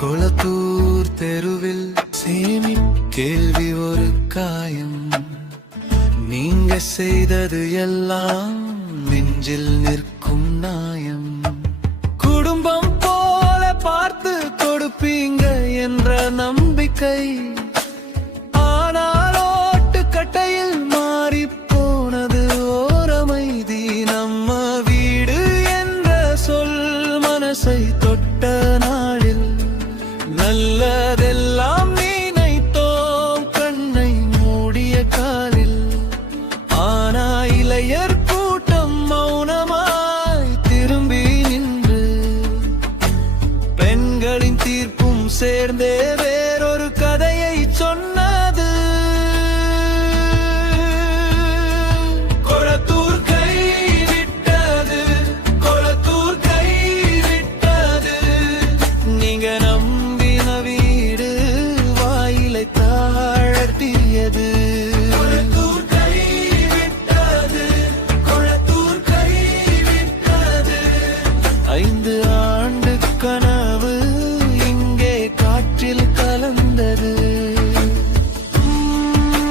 கொளத்தூர் தெருவில் கேள்வி ஒரு காயம். நீங்க செய்தது எல்லாம் நெஞ்சில் நிற்கும் நியாயம். குடும்பம் போல பார்த்து கொடுப்பீங்க என்ற நம்பிக்கை, ஆனால் ஓட்டு கட்டையில் மாறி போனது ஓரமைதி. நம்ம வீடு என்ற சொல் மனசை தொட்ட நாளில் நல்லதெல்லாம் நினைத்தோம் கண்ணை மூடிய காலில். ஆனா இளையர் கூட்டம் மௌனமாய் திரும்பி நின்று பெண்களின் தீர்ப்பும் சேர்ந்தே